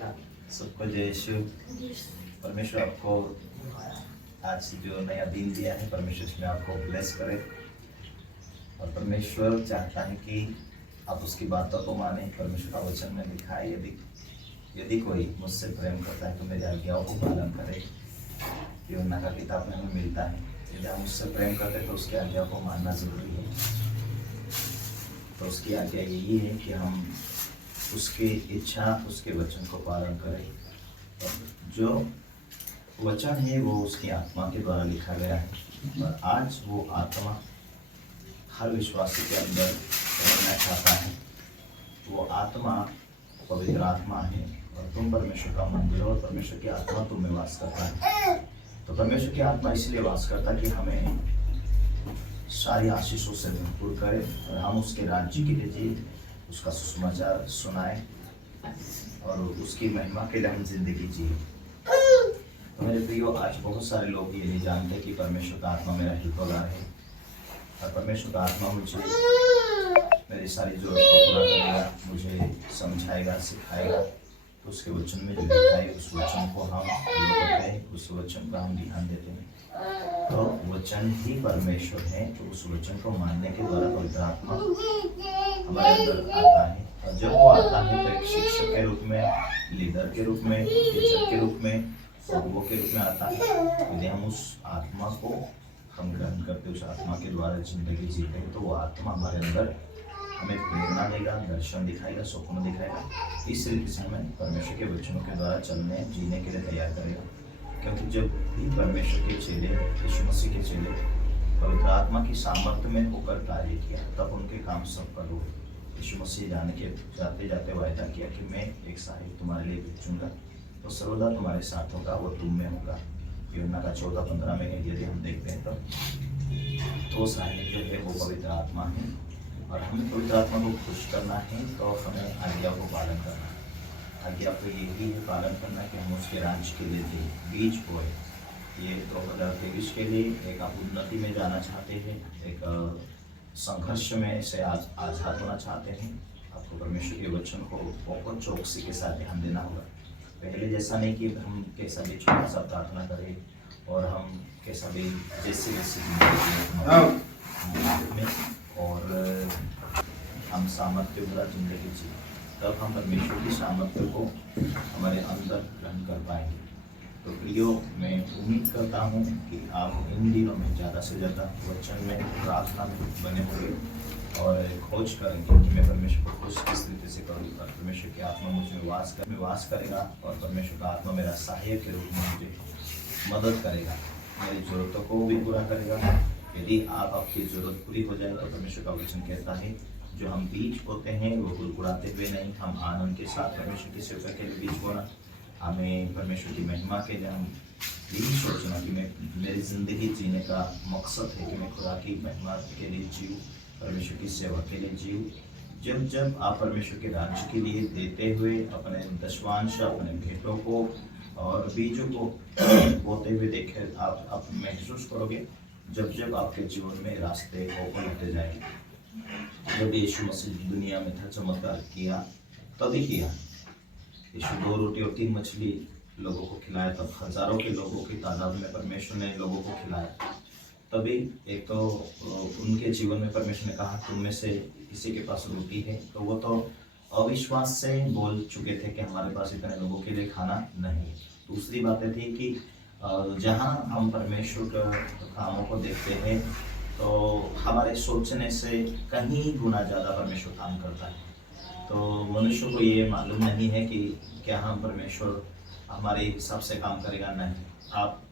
हाँ, सबको जय यीशु। परमेश्वर आपको आज जो नया दिन दिया है, परमेश्वर इसमें आपको ब्लेस करे। और परमेश्वर चाहता है कि आप उसकी बातों को माने। परमेश्वर का वचन में लिखा है, यदि यदि कोई मुझसे प्रेम करता है तो मेरी आज्ञाओं को पालन करे। यूहन्ना का किताब में हमें मिलता है, यदि हम उससे प्रेम करते हैं तो उसकी आज्ञाओं को मानना जरूरी है। तो उसकी आज्ञा यही है कि हम उसकी इच्छा, उसके वचन को पालन करें। और जो वचन है वो उसकी आत्मा के द्वारा लिखा गया है, और आज वो आत्मा हर विश्वासी के अंदर रहना चाहता है। वो आत्मा पवित्र आत्मा है, और तुम परमेश्वर का मंदिर हो, और परमेश्वर की आत्मा तुम में वास करता है। तो परमेश्वर की आत्मा इसलिए वास करता है कि हमें सारी आशीषों से भरपूर करे, और हम उसके राज्य के लिए जिए, उसका सुसमाचार सुनाए, और उसकी महिमा के लिए हम जिंदगी जिए। तो मेरे प्रियो, आज बहुत सारे लोग ये नहीं जानते कि परमेश्वर का आत्मा मेरा हितोगार है, और परमेश्वर का आत्मा मुझे मेरी सारी जरूरत को पूरा करेगा, मुझे समझाएगा, सिखाएगा। तो उसके वचन में जो लिखा है उस वचन को हम फॉलो करते हैं, उस वचन का हम ध्यान देते हैं। तो वचन ही परमेश्वर है, तो उस वचन को मानने के द्वारा पवित्र आत्मा हमारे अंदर आता है। और जब वो आता है तो एक शिक्षक के रूप में, लीडर के रूप में, टीचर के रूप में, प्रभुओं के रूप में आता है। यदि हम उस आत्मा को हम ग्रहण करते, उस आत्मा के द्वारा जिंदगी जीते हैं, तो वो आत्मा हमारे अंदर हमें प्रेरणा देगा, दर्शन दिखाएगा, स्वप्न दिखाएगा। इस रीति से हमें परमेश्वर के वचनों के द्वारा चलने, जीने के लिए तैयार करेगा। क्योंकि जब भी परमेश्वर के चेले, यीशु मसीह के चेले पवित्र आत्मा की सामर्थ्य में होकर कार्य किया, तब उनके काम सब पर हो। यीशु मसीह जाते जाते वायदा किया कि मैं एक सहायक तुम्हारे लिए भेजूंगा, तो सर्वदा तुम्हारे साथ होगा, वो तुम में होगा। यूहन्ना का 14:15 में यदि हम देखते हैं तो सहायक जो है वो पवित्र आत्मा है, और हमें पवित्र आत्मा को खुश करना है तो हमें आज्ञा को पालन करना है। आज्ञा को यही है पालन करना कि हम उसके राज्य के लिए बीज बोए। ये 2023 के लिए एक आप उन्नति में जाना चाहते हैं, एक संघर्ष में से आज़ाद होना चाहते हैं, आपको परमेश्वर के वचन को बहुत चौकसी के साथ ध्यान देना होगा। पहले जैसा नहीं कि हम कैसा भी छोटा सा प्रार्थना करें और हम कैसा भी जैसे में और हम सामर्थ्य भरा जिंदगी जी, तब हम परमेश्वर की सामर्थ्य को हमारे अंदर ग्रहण कर पाएंगे। तो प्रियो, मैं उम्मीद करता हूँ कि आप इन दिनों में ज़्यादा से ज़्यादा वचन में, प्रार्थना में बने हुए और खोज करेंगे कि मैं परमेश्वर को खुश किस रीति से करूँ। और परमेश्वर की आत्मा मुझ में वास करेगा, और परमेश्वर का आत्मा मेरा सहायक के रूप में मुझे मदद करेगा, मेरी ज़रूरतों को भी पूरा करेगा। यदि आपकी ज़रूरत पूरी हो जाए तो परमेश्वर का वचन कहता है, जो हम बीज बोते हैं वो गुड़गुड़ाते हुए नहीं, हम आनंद के साथ परमेश्वर की सेवा के लिए बीज बोना। हमें परमेश्वर की महिमा के लिए हम यही सोचना कि मेरी ज़िंदगी जीने का मकसद है कि मैं खुदा की महिमा के लिए जीऊँ, परमेश्वर की सेवा के लिए जीऊँ। जब आप परमेश्वर के राज्य के लिए देते हुए अपने दशवांश, अपने भेंटों को और बीजों को बोते हुए देखे, आप महसूस करोगे जब आपके जीवन में रास्ते ओपन होते जाएंगे। जब यीशु मसीह दुनिया में था, चमत्कार किया, तभी किया। यीशु 2 रोटी और 3 मछली लोगों को खिलाया, तब हजारों के लोगों की तादाद में परमेश्वर ने लोगों को खिलाया। तभी एक तो उनके जीवन में परमेश्वर ने कहा, तुम में से किसी के पास रोटी है, तो वो तो अविश्वास से बोल चुके थे कि हमारे पास इतने लोगों के लिए खाना नहीं। दूसरी बातें थी कि जहाँ हम परमेश्वर के कामों को देखते हैं तो हमारे सोचने से कहीं गुना ज़्यादा परमेश्वर काम करता है। तो मनुष्य को ये मालूम नहीं है कि क्या हम परमेश्वर हमारे हिसाब से काम करेगा। नहीं, आप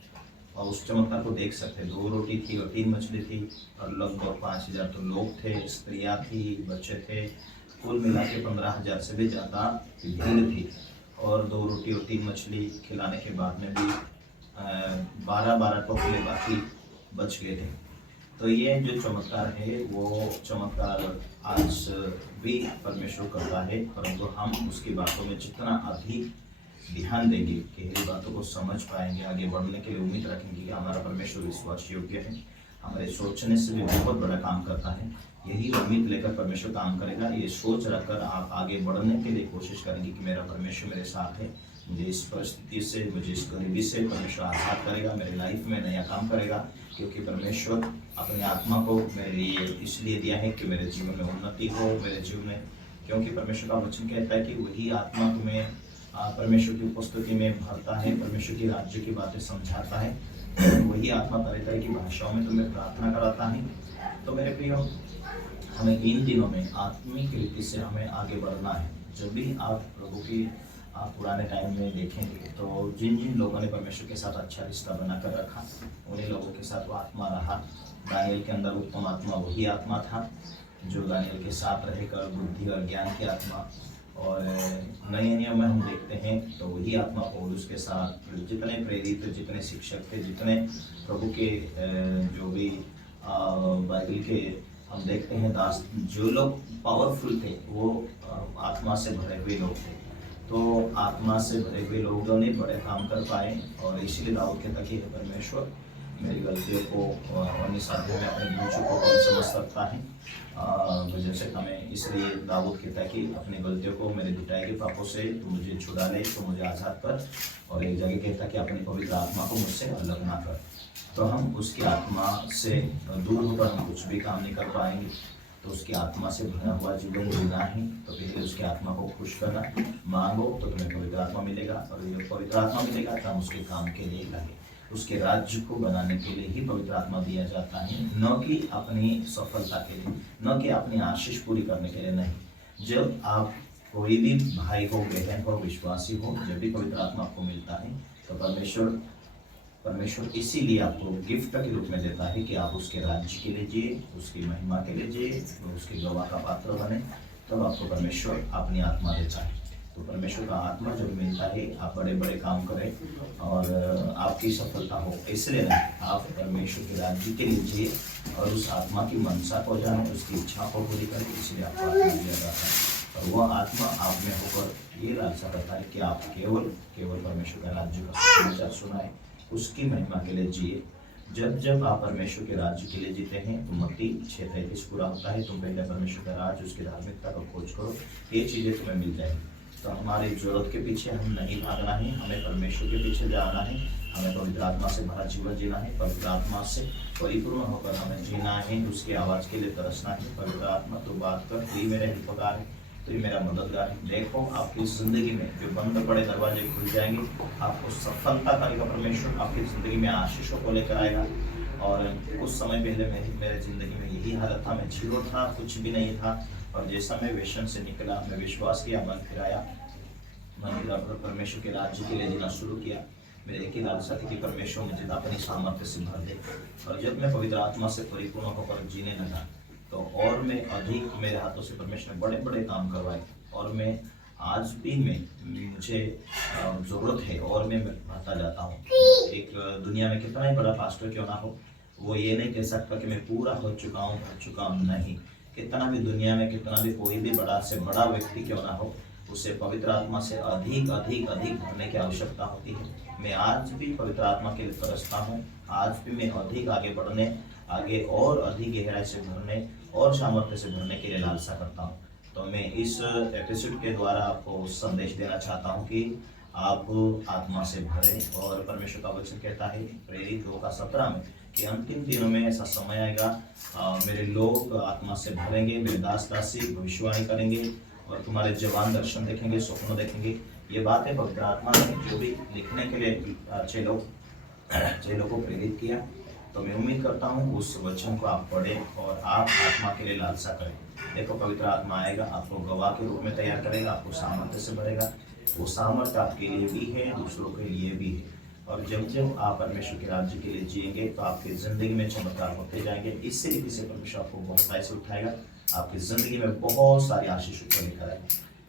उस चमत्कार को देख सकते हैं। 2 रोटी थी और 3 मछली थी, और लगभग 5000 तो लोग थे, स्त्रियाँ थी, बच्चे थे, कुल मिला के 15,000 से भी ज़्यादा भीड़ थी। और 2 रोटी और 3 मछली खिलाने के बाद में भी 12 टोकरे बाकी बच गए थे। तो ये जो चमत्कार है वो चमत्कार आज भी परमेश्वर करता है, परंतु हम उसकी बातों में जितना अधिक ध्यान देंगे, गहरी बातों को समझ पाएंगे, आगे बढ़ने के लिए उम्मीद रखेंगे कि हमारा परमेश्वर विश्वास योग्य है, हमारे सोचने से भी बहुत बड़ा काम करता है। यही उम्मीद लेकर परमेश्वर काम करेगा। ये सोच रखकर आप आगे बढ़ने के लिए कोशिश करेंगे कि मेरा परमेश्वर मेरे साथ है, मुझे इस परिस्थिति से, मुझे इस गरीबी से परमेश्वर आज़ाद करेगा, मेरी लाइफ में नया काम करेगा, क्योंकि परमेश्वर अपनी आत्मा को मेरे लिए इसलिए दिया है कि मेरे जीवन में उन्नति हो, मेरे जीवन में, क्योंकि परमेश्वर का वचन कहता है कि वही आत्मा तुम्हें परमेश्वर की उपस्थिति में भरता है, परमेश्वर की राज्य की बातें समझाता है, वही आत्मा तरह तरह की भाषाओं में तुम्हें प्रार्थना कराता है। तो मेरे प्रियो, हमें इन दिनों में आत्मिक रीति से हमें आगे बढ़ना है। जब भी आप प्रभु की आप पुराने टाइम में देखेंगे तो जिन जिन लोगों ने परमेश्वर के साथ अच्छा रिश्ता बनाकर रखा, उन्हीं लोगों के साथ वो आत्मा रहा। दानियल के अंदर उत्तम आत्मा वही आत्मा था जो दानियल के साथ रहेकर बुद्धि और ज्ञान की आत्मा, और नए नियम में हम देखते हैं तो वही आत्मा पौलुस के साथ, जितने प्रेरित, जितने शिक्षक थे, जितने प्रभु के जो भी बाइबल के हम देखते हैं दास, जो लोग पावरफुल थे वो आत्मा से भरे हुए लोग थे। तो आत्मा से भरे हुए लोगों ने बड़े काम कर पाए, और इसीलिए दाऊद कहता कि परमेश्वर मेरी गलतियों को और निशानियों में अपने दूसरों को कौन समझ सकता है। जैसे हमें इसलिए दाऊद कहता है कि अपनी गलतियों को, मेरे जुटाए के पापों से तू मुझे छुड़ा ले, तो मुझे आज़ाद कर। और एक जगह कहता कि अपनी पवित्र आत्मा को मुझसे अलग ना कर। तो हम उसकी आत्मा से दूर होकर हम कुछ भी काम नहीं कर पाएंगे। तो उसकी आत्मा से भरा हुआ जीवन जीना है, तो पहले उसकी आत्मा को खुश करना, मांगो तो तुम्हें पवित्र आत्मा मिलेगा, और ये पवित्र आत्मा मिलेगा तो हम उसके काम के लिए लगे। उसके राज्य को बनाने के लिए ही पवित्र आत्मा दिया जाता है, न कि अपनी सफलता के लिए, न कि अपनी आशीष पूरी करने के लिए नहीं। जब आप कोई भी भाई हो, बहन हो, विश्वासी हो, जब भी पवित्र आत्मा आपको मिलता है तो परमेश्वर इसीलिए आपको गिफ्ट के रूप में देता है कि आप उसके राज्य के लिए जिए, उसकी महिमा के लिए जिए, उसके गवाह का पात्र बने। तब आपको परमेश्वर अपनी आत्मा देता है। तो परमेश्वर का आत्मा जब मिलता है, आप बड़े बड़े काम करें और आपकी सफलता हो, इसलिए नहीं, आप परमेश्वर के राज्य के लिए जिए और उस आत्मा की मनसा को जाने, उसकी इच्छा को पूरी करें। इसलिए आपको आत्मा दिया जाता है, और वह आत्मा आप में होकर ये लालसा करता है कि आप केवल परमेश्वर का राज्य का समाचार सुनाए, उसकी महिमा के लिए जिए। जब आप परमेश्वर के राज्य के लिए जीते हैं तो मत्ती 6:33 पूरा होता है, तुम पहले परमेश्वर का राज्य, उसकी धार्मिकता का खोज करो, ये चीज़ें तुम्हें मिल जाएंगी। तो हमारी जरूरत के पीछे हम नहीं भागना है, हमें परमेश्वर के पीछे जाना है, हमें पवित्र आत्मा से भरा जीवन जीना है, पवित्र आत्मा से परिपूर्ण होकर हमें जीना है, उसकी आवाज़ के लिए तरसना है। पवित्र आत्मा तो बात कर, तू ही मेरे हितकार है, तो ये मेरा मददगार है। देखो आपकी ज़िंदगी में जो बंद पड़े दरवाजे खुल जाएंगे, आपको सफलता करेगा परमेश्वर, आपकी ज़िंदगी में आशीषों को लेकर आएगा। और कुछ समय पहले मेरे ज़िंदगी में यही हालत था, मैं जीरो था, कुछ भी नहीं था, और जैसा मैं व्यसन से निकला, मैं विश्वास किया, मन फिराया, परमेश्वर के राज्य के लिए जीना शुरू किया। मेरे एक ही लालसा थी कि परमेश्वर मुझे अपनी सामर्थ्य से भर दे। और जब मैं पवित्र आत्मा से परिपूर्ण होकर जीने लगा तो और मैं अधिक, मेरे हाथों से परमेश्वर ने बड़े बड़े काम करवाए, और मैं आज भी मुझे ज़रूरत है और मैं बढ़ता जाता हूँ। एक दुनिया में कितना ही बड़ा पास्टर क्यों ना हो, वो ये नहीं कह सकता कि मैं पूरा हो चुका हूँ, भर चुका हूँ। नहीं, कितना भी दुनिया में, कितना भी कोई भी बड़ा से बड़ा व्यक्ति क्यों ना हो, उसे पवित्र आत्मा से अधिक अधिक अधिक भरने की आवश्यकता होती है। मैं आज भी पवित्र आत्मा के लिए तरसता हूँ, आज भी मैं अधिक आगे बढ़ने, आगे और अधिक गहराई से भरने और सामर्थ्य से भरने के लिए लालसा करता हूँ। तो मैं इस एपिसोड के द्वारा आपको संदेश देना चाहता हूँ कि आप आत्मा से भरें। और परमेश्वर का वचन कहता है प्रेरित 2:17 में कि अंतिम दिनों में ऐसा समय आएगा, मेरे लोग आत्मा से भरेंगे, मेरे दास दासी भविष्यवाणी करेंगे, और तुम्हारे जवान दर्शन देखेंगे, स्वप्न देखेंगे। ये बातें पवित्र आत्मा ने जो भी लिखने के लिए 6 लोगों को प्रेरित किया। तो मैं उम्मीद करता हूँ उस वचन को आप पढ़ें और आप आत्मा के लिए लालसा करें। देखो पवित्र आत्मा आएगा, आपको गवाह के रूप में तैयार करेगा, आपको सामर्थ्य से भरेगा। वो सामर्थ्य आपके लिए भी है, दूसरों के लिए भी है। और जब आप परमेश्वर के राज्य के लिए जिएंगे तो आपकी ज़िंदगी में चमत्कार होते जाएंगे। इससे रीति से परमेश्वर आपको बहुत ऐसे उठाएगा, आपकी ज़िंदगी में बहुत सारी आशीष को लेकर आएगा।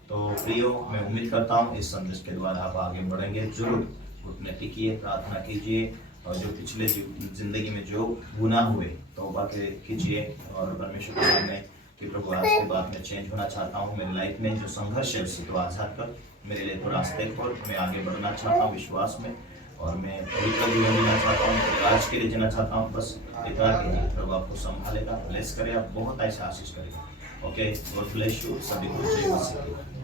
तो प्रियो, मैं उम्मीद करता हूँ इस संदेश के द्वारा आप आगे बढ़ेंगे। जरूर उठने टिकिए, प्रार्थना कीजिए, और जो पिछले ज़िंदगी में जो गुनाह हुए तौबा कीजिए, और परमेश्वर के सामने कि प्रभु आज के बाद मैं चेंज होना चाहता हूँ, मेरी लाइफ में जो संघर्ष है उससे तो आज़ाद कर, मेरे लिए तो रास्ते खोल, मैं आगे बढ़ना चाहता हूँ विश्वास में। और मैं पवित्र जीवन जीना चाहता हूँ, राज के लिए जीना चाहता हूँ। बस इतना कि प्रभु आपको संभालेगा, ब्लेस करे, आप बहुत ऐसा आशीष करेगा। ओके, गॉड ब्लेस यू, सभी को जय मसीह।